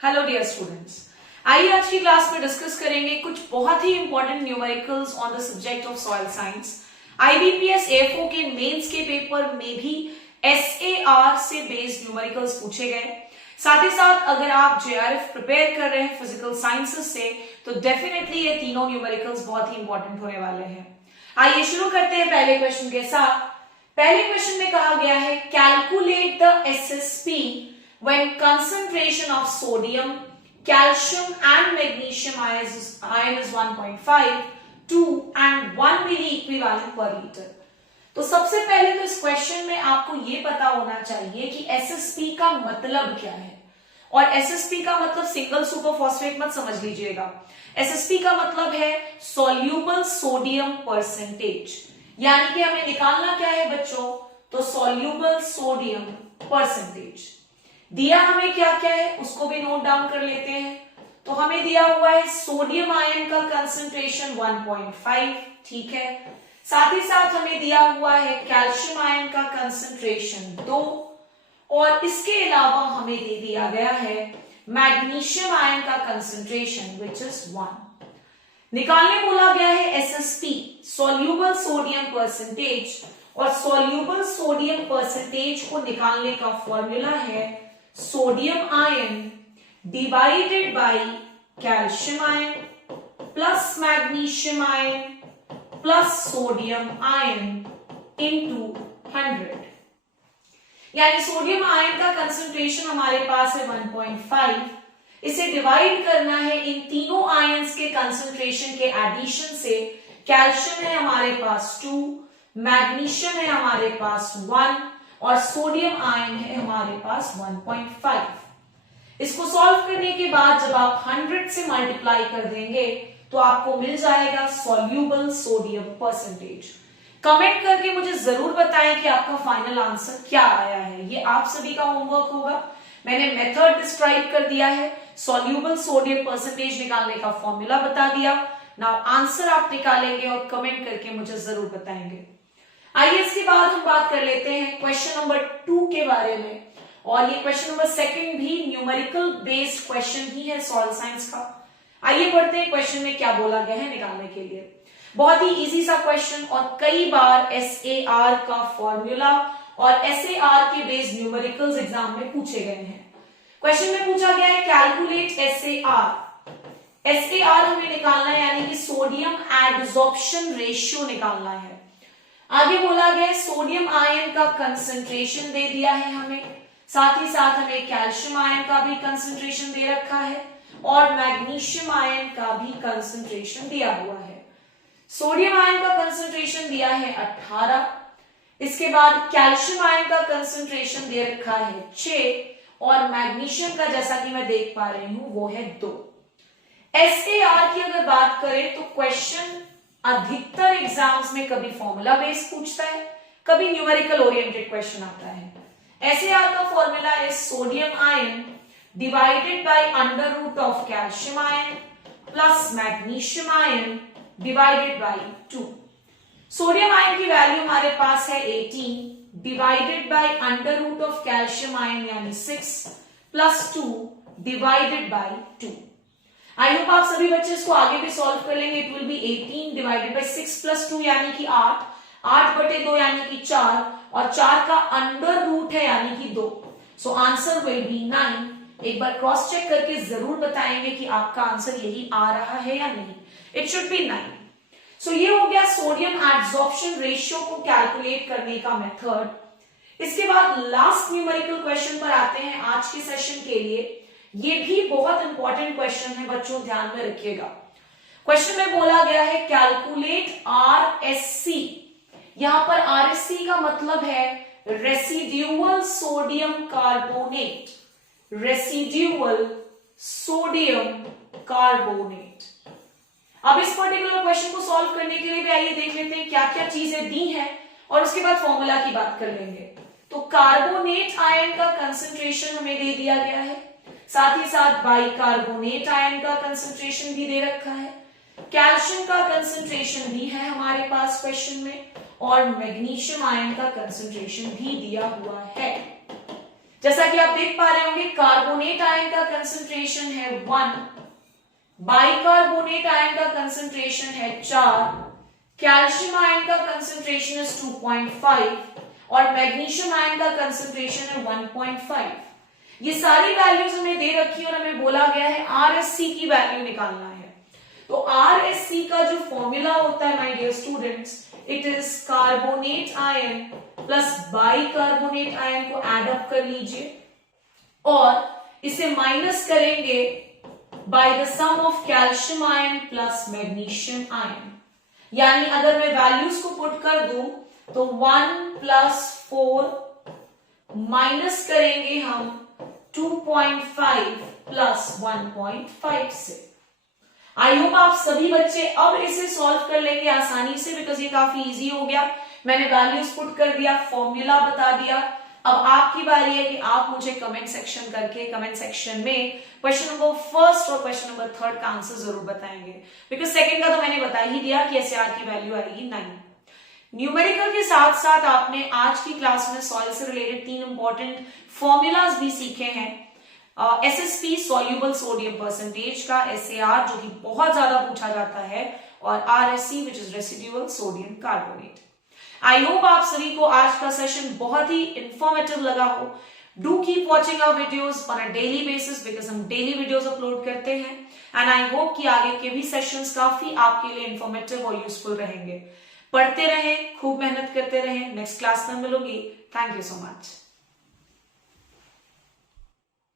Hello dear students, आइए आज की क्लास में डिस्कस करेंगे कुछ बहुत ही important numericals on the subject of soil science. IBPS AFO के मेंस के पेपर में भी एसएआर से बेस्ड न्यूमेरिकल्स पूछे गए। साथ ही साथ अगर आप जेआरएफ प्रिपेयर कर रहे हैं फिजिकल साइंसेस से तो डेफिनेटली ये तीनों न्यूमेरिकल्स बहुत ही इंपॉर्टेंट होने वाले हैं। आइए शुरू करते हैं पहले क्वेश्चन के साथ। पहले क्वेश्चन में कहा गया है calculate the SSP when concentration of sodium, calcium and magnesium ion is 1.5, 2 and 1 milli equivalent per liter। तो सबसे पहले तो इस क्वेश्चन में आपको ये पता होना चाहिए कि एसएसपी का मतलब क्या है। और एसएसपी का मतलब सिंगल सुपर फॉस्फेट मत समझ लीजिएगा। एसएसपी का मतलब है सॉल्यूबल सोडियम परसेंटेज, यानी कि हमें निकालना क्या है बच्चों, तो सॉल्यूबल सोडियम परसेंटेज। दिया हमें क्या क्या है उसको भी नोट डाउन कर लेते हैं। तो हमें दिया हुआ है सोडियम आयन का कंसंट्रेशन 1.5, ठीक है। साथ ही साथ हमें दिया हुआ है कैल्शियम आयन का कंसंट्रेशन 2 और इसके अलावा हमें दे दिया गया है मैग्नीशियम आयन का कंसंट्रेशन विच इज 1। निकालने बोला गया है एसएसपी सॉल्यूबल सोडियम परसेंटेज, और सॉल्यूबल सोडियम परसेंटेज को निकालने का फॉर्मूला है sodium ion divided by calcium ion plus magnesium ion plus sodium ion into 100। यानी सोडियम आयन का कंसंट्रेशन हमारे पास है 1.5, इसे डिवाइड करना है इन तीनों आयंस के कंसंट्रेशन के एडिशन से। कैल्शियम है हमारे पास 2, मैग्नीशियम है हमारे पास 1 और सोडियम आयन है हमारे पास 1.5। इसको सॉल्व करने के बाद जब आप 100 से मल्टीप्लाई कर देंगे तो आपको मिल जाएगा सॉल्यूबल सोडियम परसेंटेज। कमेंट करके मुझे जरूर बताएं कि आपका फाइनल आंसर क्या आया है। ये आप सभी का होमवर्क होगा। मैंने मेथड डिस्क्राइब कर दिया है, सॉल्यूबल सोडियम परसेंटेज निकालने का फॉर्मूला बता दिया। नाउ आंसर आप निकालेंगे और कमेंट करके मुझे जरूर बताएंगे। आइए इसके बाद हम बात कर लेते हैं क्वेश्चन नंबर 2 के बारे में। और ये क्वेश्चन नंबर 2 भी न्यूमेरिकल बेस्ड क्वेश्चन ही है सॉइल साइंस का। आइए बढ़ते हैं क्वेश्चन में क्या बोला गया है निकालने के लिए। बहुत ही इजी सा क्वेश्चन और कई बार एसएआर का फॉर्मूला और एसएआर के बेस्ड न्यूमेरिकल्स एग्जाम में पूछे गए हैं। क्वेश्चन में पूछा गया है कैलकुलेट एसएआर। एसएआर हमें निकालना है यानी कि सोडियम एडसॉर्प्शन रेशियो निकालना है। आगे बोला गया सोडियम आयन का कंसंट्रेशन दे दिया है हमें, साथ ही साथ हमें कैल्शियम आयन का भी कंसंट्रेशन दे रखा है और मैग्नीशियम आयन का भी कंसंट्रेशन दिया हुआ है। सोडियम आयन का कंसंट्रेशन दिया है 18, इसके बाद कैल्शियम आयन का कंसंट्रेशन दे रखा है 6 और मैग्नीशियम का जैसा कि मैं देख पा रही हूं वो है 2। एसएआर की अगर बात करें तो क्वेश्चन अधिकतर एग्जाम्स में कभी फॉर्मूला बेस्ड पूछता है, कभी न्यूमेरिकल ओरिएंटेड क्वेश्चन आता है। एसएआर का फॉर्मूला है sodium ion divided by under root of calcium ion plus magnesium ion divided by 2। Sodium ion की वैल्यू हमारे पास है 18 divided by under root of calcium ion यानी 6 plus 2 divided by 2। I hope आप सभी बच्चे इसको आगे भी सॉल्व कर लेंगे। It will be 18 divided by 6 plus 2 यानी कि 8, 8/2 यानी कि 4 और 4 का अंडर रूट है यानी कि 2। So answer will be 9। एक बार क्रॉस चेक करके जरूर बताएंगे कि आपका आंसर यही आ रहा है या नहीं। It should be 9। सो ये हो गया सोडियम एडसॉर्प्शन रेशियो को कैलकुलेट करने का मेथड। इसके बाद लास्ट न्यूमेरिकल क्वेश्चन पर आते हैं आज के सेशन के लिए। ये भी बहुत इंपॉर्टेंट क्वेश्चन है बच्चों, ध्यान में रखिएगा। क्वेश्चन में बोला गया है कैलकुलेट आरएससी। यहां पर आरएससी का मतलब है residual sodium carbonate, residual sodium carbonate. अब इस पर्टिकुलर क्वेश्चन को सॉल्व करने के लिए भी आइए देख लेते हैं क्या क्या चीजें दी हैं और उसके बाद फॉर्मूला की बात कर लेंगे। तो कार्बोनेट आयन का कंसंट्रेशन हमें दे दिया गया है, साथ ही साथ बाइकार्बोनेट आयन का कंसंट्रेशन भी दे रखा है, कैल्शियम का कंसंट्रेशन भी है हमारे पास क्वेश्चन में और मैग्नीशियम आयन का कंसंट्रेशन भी दिया हुआ है। जैसा कि आप देख पा रहे होंगे कार्बोनेट आयन का कंसंट्रेशन है 1, बाइकार्बोनेट आयन का कंसंट्रेशन है 4, कैल्शियम आयन का कंसंट्रेशन है 2.5 और मैग्नीशियम आयन का कंसंट्रेशन है 1.5। ये सारी वैल्यूज हमें दे रखी है और हमें बोला गया है आरएससी की वैल्यू निकालना है। तो आरएससी का जो फॉर्मूला होता है my dear students, it is carbonate ion plus bicarbonate ion को एड अप कर लीजिए और इसे माइनस करेंगे by the sum of calcium ion plus magnesium ion. यानी अगर मैं वैल्यूज को पुट कर दूं तो 1 + 4 माइनस करेंगे हम 2.5 + 1.5 से। आई होप आप सभी बच्चे अब इसे सॉल्व कर लेंगे आसानी से, बिकॉज ये काफी इजी हो गया। मैंने वैल्यूज पुट कर दिया, फॉर्मूला बता दिया। अब आपकी बारी है कि आप मुझे कमेंट सेक्शन में क्वेश्चन नंबर 1 और क्वेश्चन नंबर 3 का आंसर जरूर बताएंगे, बिकॉज सेकंड का तो मैंने बता ही दिया कि एसएआर की वैल्यू आएगी 9। न्यूमेरिकल के साथ साथ आपने आज की क्लास में सॉइल से रिलेटेड 3 इंपॉर्टेंट फॉर्मूलाज भी सीखे हैं। एसएसपी सॉल्यूबल सोडियम परसेंटेज का, एसएआर जो कि बहुत ज्यादा पूछा जाता है, और RSC which is residual sodium carbonate. I hope आप सभी को आज का सेशन बहुत ही इंफॉर्मेटिव लगा हो। Do keep watching our videos on a daily basis, because हम डेली वीडियोस अपलोड करते हैं। एंड आई होप कि आगे के भी सेशंस काफी आपके लिए इंफॉर्मेटिव और यूजफुल रहेंगे। पढ़ते रहें, खूब मेहनत करते रहें। नेक्स्ट क्लास में मिलूंगी। Thank you so much.